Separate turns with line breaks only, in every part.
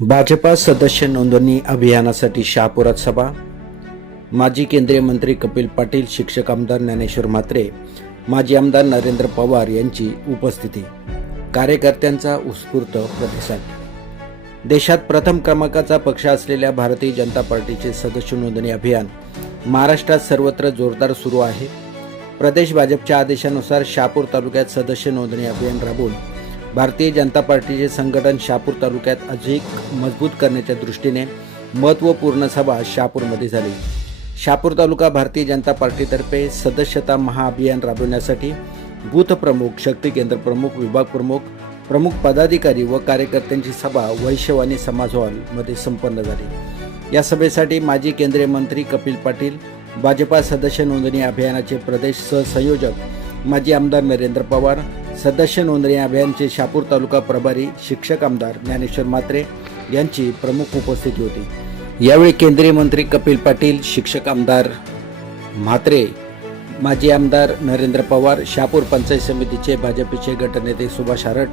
भाजपा सदस्य नोंदणी अभियानासाठी शहापुरात सभा. माजी केंद्रीय मंत्री कपिल पाटील शिक्षक आमदार ज्ञानेश्वर म्हात्रे माजी आमदार नरेंद्र पवार यांची उपस्थिती. कार्यकर्त्यांचा उत्स्फूर्त प्रतिसाद. देशात प्रथम क्रमांकाचा पक्ष असलेल्या भारतीय जनता पार्टीचे सदस्य नोंदणी अभियान महाराष्ट्रात सर्वत्र जोरदार सुरू आहे. प्रदेश भाजपच्या आदेशानुसार शहापूर तालुक्यात सदस्य नोंदणी अभियान राबवून भारतीय जनता पार्टीचे संघटन शहापूर तालुक्यात अधिक मजबूत करण्याच्या दृष्टीने महत्त्वपूर्ण सभा शहापूरमध्ये झाली. शहापूर तालुका भारतीय जनता पार्टीतर्फे सदस्यता महाअभियान राबविण्यासाठी बूथ प्रमुख शक्ती केंद्र प्रमुख विभाग प्रमुख प्रमुख पदाधिकारी व कार्यकर्त्यांची सभा वैश्यवाणी समाज हॉलमध्ये संपन्न झाली. या सभेसाठी माजी केंद्रीय मंत्री कपिल पाटील भाजपा सदस्य नोंदणी अभियानाचे प्रदेश सहसंयोजक माजी आमदार नरेंद्र पवार सदस्य नोंदणी अभियानचे शापूर तालुका प्रभारी शिक्षक आमदार ज्ञानेश्वर म्हात्रे यांची प्रमुख उपस्थिती होती. यावेळी केंद्रीय मंत्री कपिल पाटील शिक्षक आमदार म्हात्रे माजी आमदार नरेंद्र पवार शहापूर पंचायत समितीचे भाजपचे गटनेते सुभाष हरट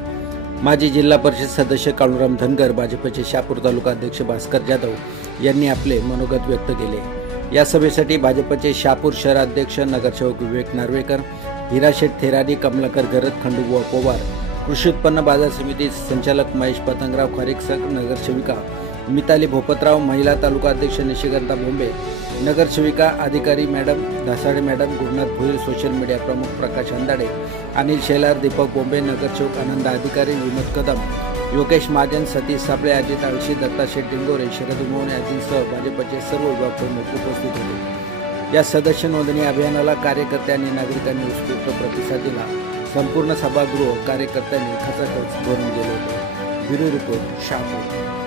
माजी जिल्हा परिषद सदस्य काळूराम धनगर भाजपचे शहापूर तालुका अध्यक्ष भास्कर जाधव यांनी आपले मनोगत व्यक्त केले. या सभेसाठी भाजपचे शहापूर शहराध्यक्ष नगरसेवक विवेक नार्वेकर हिराशेठ थेराडी कमलाकर गरज खंडूबुवा पवार कृषी उत्पन्न बाजार समिती संचालक महेश पतंगराव खारेकसर नगरसेविका मिताली भोपतराव महिला तालुका अध्यक्ष निशिकांता बोंबे नगरसेविका अधिकारी madam Dhasade madam Gurunath Bhoir social media प्रमुख प्रकाश अंदाडे अनिल शेलार दीपक बोंबे नगरसेवक आनंद अधिकारी विनोद कदम योगेश महाजन सतीश साबळे अजित आळशी दत्ता शेठ डिंगोरे शरद उमवणे आदींसह भाजपचे सर्व विभाग प्रमुख उपस्थित होते. या सदस्य नोंदणी अभियानाला कार्यकर्त्यांनी आणि नागरिकांनी उत्स्फूर्त प्रतिसाद दिला. संपूर्ण सभागृह कार्यकर्त्यांनी खचाखच भरून गेले होते. Bureau report Shahapur.